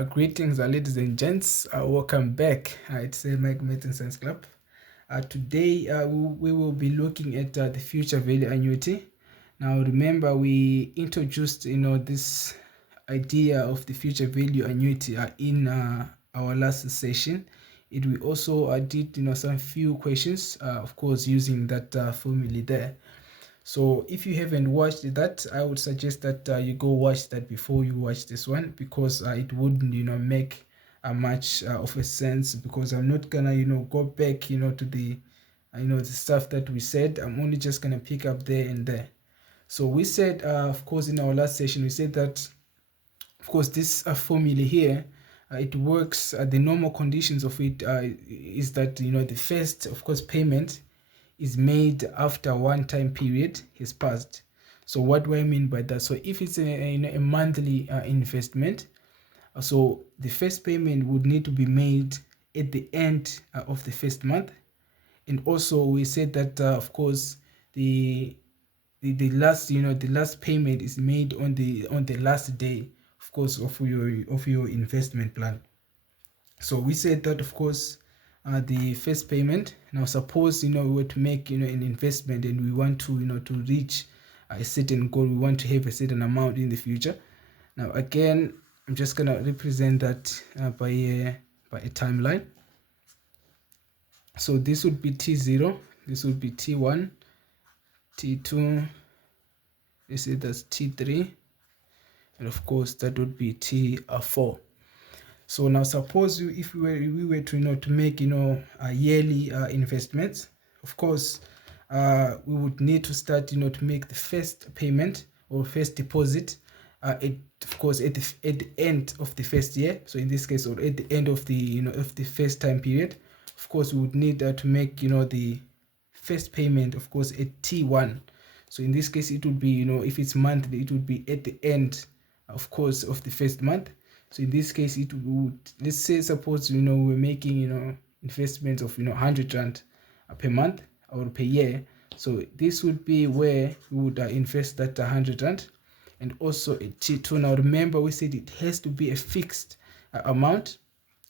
Greetings, ladies and gents. Welcome back. It's a Mike Science Club. Today, we will be looking at the future value annuity. Now, remember, we introduced, this idea of the future value annuity in our last session. We also did, some few questions, of course, using that formula there. So if you haven't watched that, I would suggest that you go watch that before you watch this one, because it wouldn't make much of a sense, because I'm not gonna go back to the the stuff that we said. I'm only just gonna pick up there and there. So we said, of course, in our last session we said that, of course, this formula here, it works. The normal conditions of it is that the first, of course, payment is made after one time period has passed. So what do I mean by that? So if it's a monthly investment, so the first payment would need to be made at the end of the first month. And also we said that of course the last the last payment is made on the last day, of course, of your investment plan. So we said that, of course, the first payment. Now suppose we were to make an investment, and we want to to reach a certain goal. We want to have a certain amount in the future. Now again, I'm just gonna represent that by a timeline. So this would be T0, this would be T1, T2, let's say that's T3, and of course that would be T4. So now suppose if we were to to make yearly investments, of course we would need to start to make the first payment or first deposit of course at the end of the first year. So in this case, or at the end of the of the first time period, of course we would need to make the first payment, of course, at T1. So in this case it would be if it's monthly, it would be at the end, of course, of the first month. So in this case it would, let's say, suppose we're making investments of 100 rand per month or per year. So this would be where we would invest that 100 rand. And also a T2. Now remember, we said it has to be a fixed amount,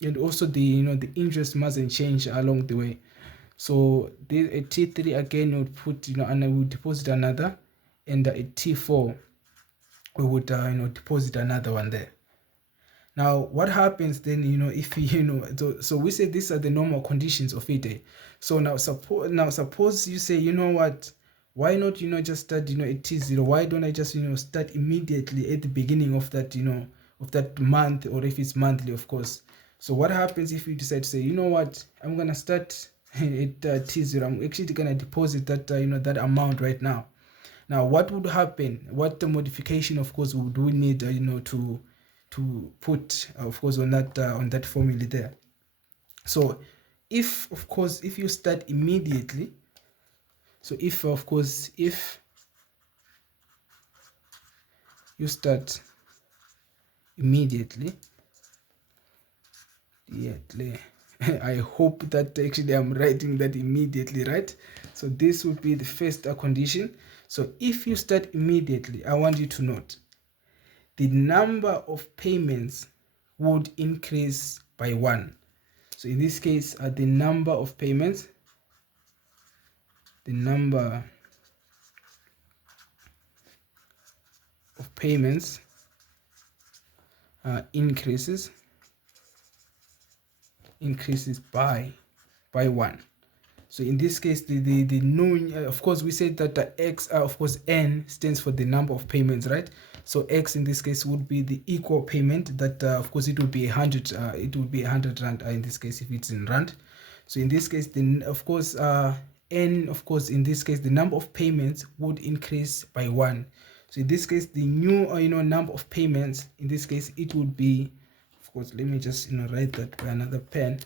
and also the the interest mustn't change along the way. So a T3 again would put and I would deposit another, and a T4 we would deposit another one there. Now what happens then if so we say these are the normal conditions of it. So now suppose you say, what, why not just start at T0? Why don't I just start immediately at the beginning of that of that month, or if it's monthly, of course. So what happens if you decide to say, what, I'm gonna start at T0, I'm actually gonna deposit that that amount right now. Now what would happen, what the modification, of course, would we need to put, of course, on that formula there? So if, of course, if you start immediately, so if, of course, if you start immediately, I hope that actually I'm writing that immediately right. So this would be the first condition. So if you start immediately, I want you to note the number of payments would increase by 1. So in this case, the number of payments, increases by 1. So in this case, the known, of course, we said that the X, of course, N stands for the number of payments, right? So X in this case would be the equal payment that, of course, it would be 100. It would be 100 rand in this case if it's in rand. So in this case, then of course, N, of course, in this case, the number of payments would increase by 1. So in this case, the new number of payments, in this case, it would be, of course, let me just write that by another pen.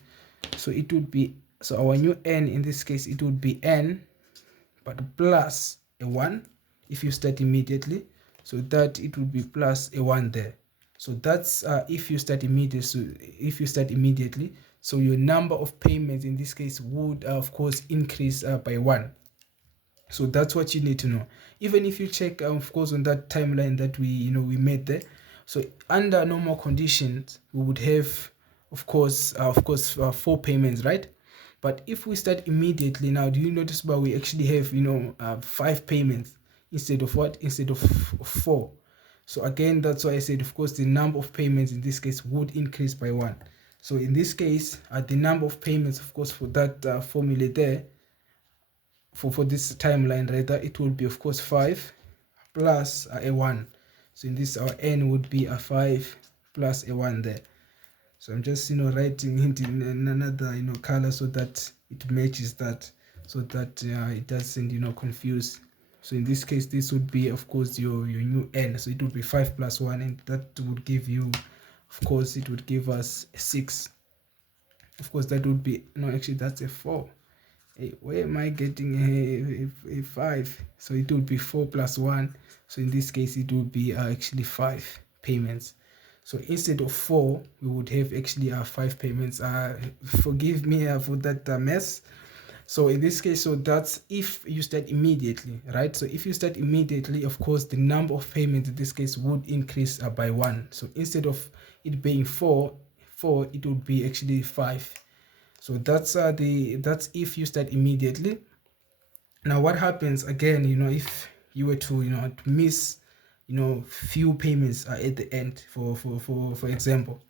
So it would be, so our new N in this case, it would be N, but plus a 1 if you start immediately. So that it would be plus a 1 there. So that's if you start immediately. So if you start immediately, so your number of payments in this case would, of course, increase by 1. So that's what you need to know. Even if you check, of course, on that timeline that we we made there, So under normal conditions, we would have, of course, 4 payments, right? But if we start immediately now, do you notice why we actually have 5 payments instead of what? Instead of 4. So again, that's why I said, of course, the number of payments in this case would increase by 1. So in this case, the number of payments, of course, for that formula there, for this timeline rather, it will be of course 5 plus a 1. So in this, our n would be a 5 plus a 1 there. So I'm just writing it in another color so that it matches that, so that it doesn't confuse. So in this case, this would be of course your new n. So it would be 5 plus 1, and that would give you, of course, it would give us 6. Of course, that would be, no, actually that's a 4. Hey, where am I getting a 5? So it would be 4 plus 1. So in this case, it would be actually 5 payments. So instead of 4, we would have actually 5 payments. Forgive me for that mess. So in this case, so that's if you start immediately, right? So if you start immediately, of course, the number of payments in this case would increase by 1. So instead of it being 4, it would be actually 5. So that's if you start immediately. Now what happens again, if you were to to miss few payments at the end, for example.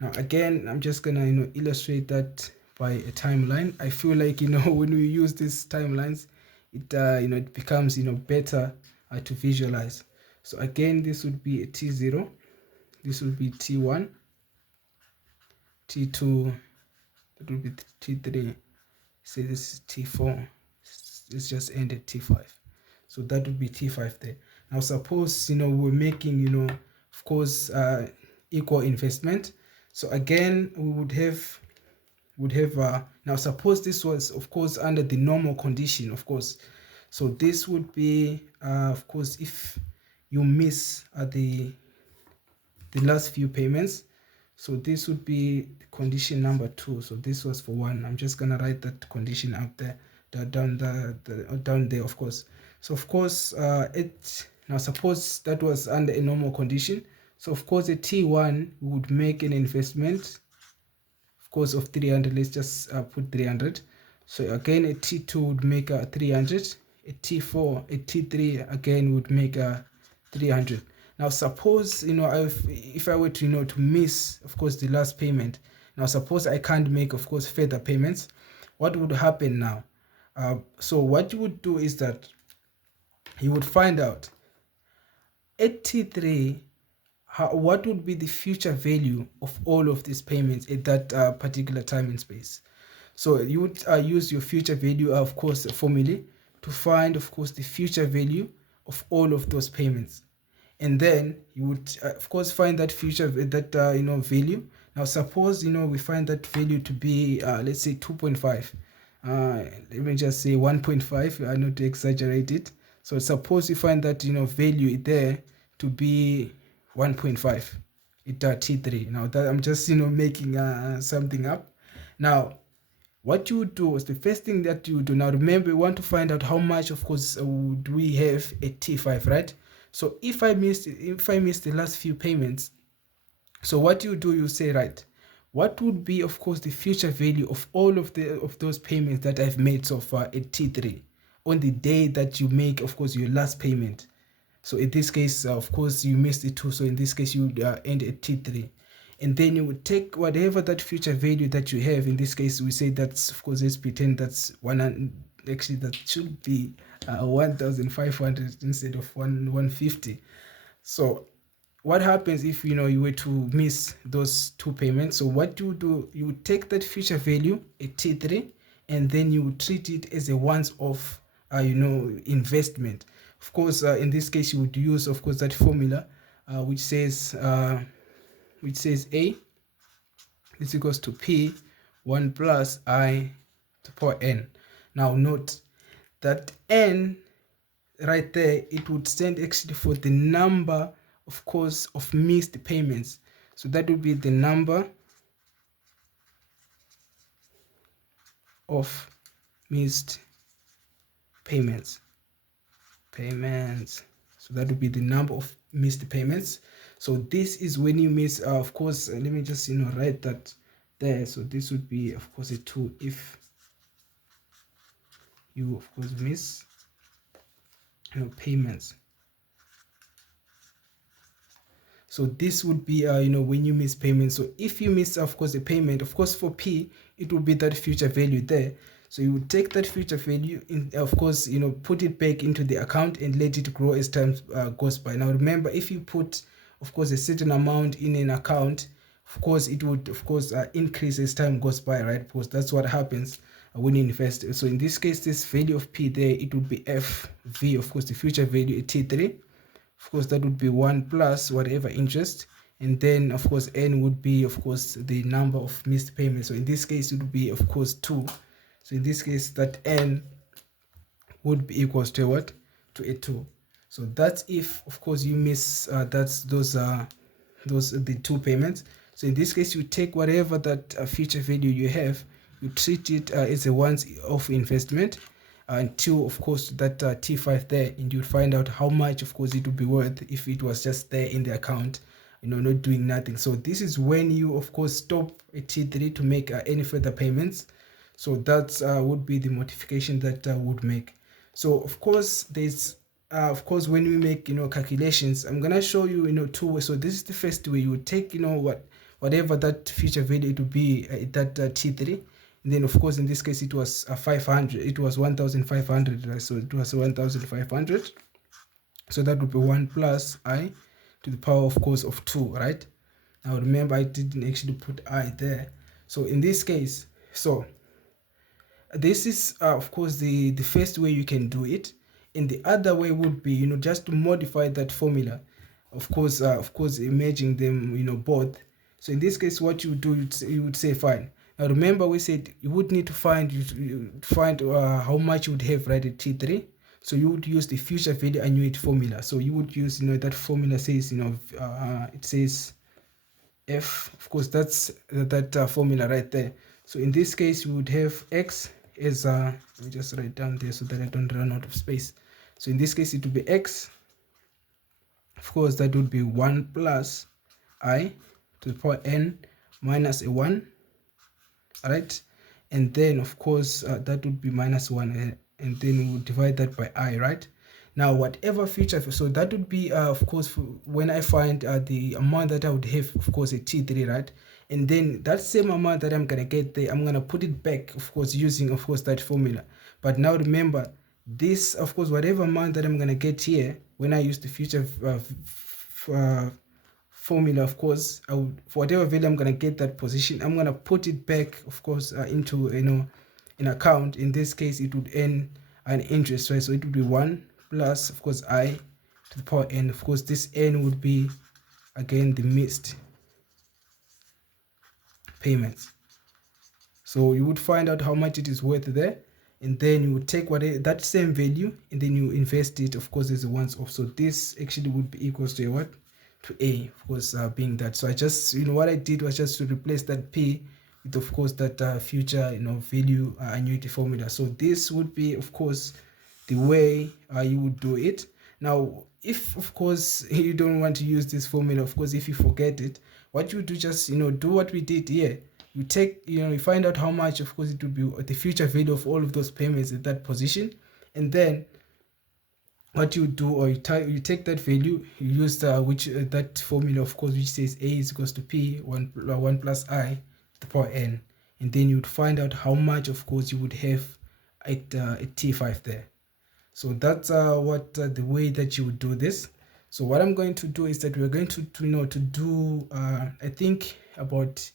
Now again, I'm just gonna illustrate that by a timeline. I feel like when we use these timelines, it it becomes better to visualize. So again, this would be a T0, this would be T1, T2, that would be T3. Say this is T4, it's just ended T5. So that would be T5 there. Now suppose we're making of course equal investment. So again, we would have now suppose this was of course under the normal condition, of course. So this would be of course if you miss the last few payments. So this would be condition number 2. So this was for 1. I'm just gonna write that condition up there, down there, of course. So of course now suppose that was under a normal condition. So of course a T1 would make an investment, of course, of 300. Let's just put 300. So again, a T2 would make 300. A T4, a T3 again would make 300. Now suppose if I were to to miss of course the last payment. Now suppose I can't make of course further payments. What would happen now? So what you would do is that you would find out at T3 what would be the future value of all of these payments at that particular time and space. So you would use your future value, of course, formula to find, of course, the future value of all of those payments. And then you would, of course, find that future, value. Now, suppose, we find that value to be, let's say 2.5. Let me just say 1.5, not to exaggerate it. So suppose you find that, value there to be 1.5 at T3. Now that I'm just, making something up. Now, what you would do is the first thing that you do. Now remember, we want to find out how much, of course, would we have at T5, right? So if I missed the last few payments, so what you do, you say, right, what would be, of course, the future value of all of those payments that I've made so far at T3 on the day that you make, of course, your last payment. So in this case, of course, you missed it too. So in this case, you would end at T3. And then you would take whatever that future value that you have. In this case, we say that's, of course, let's pretend that's 100. Actually, that should be 1,500 instead of 150. So what happens if you were to miss those 2 payments? So what you do, you would take that future value at T3, and then you would treat it as a once-off investment. Of course, in this case, you would use, of course, that formula which says A is equals to P 1 plus I to power N. Now note that N right there, it would stand actually for the number, of course, of missed payments. So that would be the number of missed payments. So that would be the number of missed payments. So this is when you miss, of course, let me just write that there. So this would be of course a 2 if you of course miss payments. So this would be when you miss payment. So if you miss of course a payment, of course for P it will be that future value there. So you would take that future value in, of course put it back into the account and let it grow as time goes by. Now remember, if you put of course a certain amount in an account, of course it would of course increase as time goes by, right? Because that's what happens when you invest. So in this case, this value of P there, it would be FV, of course the future value at T3. Of course that would be 1 plus whatever interest, and then of course N would be of course the number of missed payments. So in this case it would be of course 2. So in this case that N would be equals to what? To a 2. So that's if of course you miss those the 2 payments. So in this case you take whatever that future value you have, you treat it as a once off investment until of course that T5 there, and you'll find out how much of course it would be worth if it was just there in the account, not doing nothing. So this is when you of course stop at T3 to make any further payments. So that would be the modification that would make. So of course there's of course when we make calculations, I'm gonna show you 2 ways. So this is the first way. You would take whatever that future value it would be at that T3, and then of course in this case it was 500, it was 1500, right? So it was 1500. So that would be 1 plus I to the power of course of 2, right? Now remember I didn't actually put I there. So in this case, so this is of course the first way you can do it, and the other way would be just to modify that formula, of course merging them both. So in this case what you do, you would say fine. Now remember we said you would need to find how much you would have right at T3. So you would use the future value annuity formula. So you would use that formula says it says F, of course that's that formula right there. So in this case you would have X as let me just write down there so that I don't run out of space. So in this case it would be X, of course that would be 1 plus I to the power N minus a 1, right? And then of course that would be minus 1, and then we would divide that by I, right? Now whatever future, so that would be of course when I find the amount that I would have of course at T3, right? And then that same amount that I'm gonna get there, I'm gonna put it back of course using of course that formula. But now remember, this of course whatever amount that I'm gonna get here, when I use the future formula, of course I would, for whatever value I'm gonna get that position, I'm gonna put it back of course into an account. In this case it would earn an interest, right? So it would be 1 plus of course I to the power N. Of course this N would be again the missed payments. So you would find out how much it is worth there, and then you would take that same value and then you invest it of course as a once off. So this actually would be equals to a what? To A, of course being that. So I just what I did was just to replace that P with of course that future value annuity formula. So this would be of course the way you would do it. Now if of course you don't want to use this formula, of course if you forget it, what you do, just do what we did here. You take you find out how much of course it would be the future value of all of those payments at that position, and then what you do, or you take that value, you use that formula of course which says A is equals to P 1 plus I to the power N, and then you would find out how much of course you would have at T5 there. So that's the way that you would do this. So what I'm going to do is that we're going to do I think about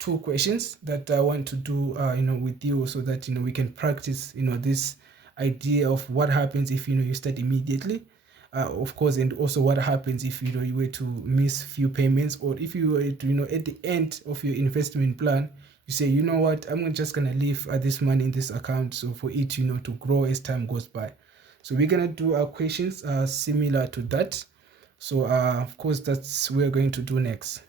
2 questions that I want to do with you, so that we can practice this idea of what happens if you start immediately, of course, and also what happens if you were to miss few payments, or if you were to at the end of your investment plan you say, you know what, I'm just gonna leave this money in this account, so for it to grow as time goes by. So we're gonna do our questions similar to that. So of course that's what we're going to do next.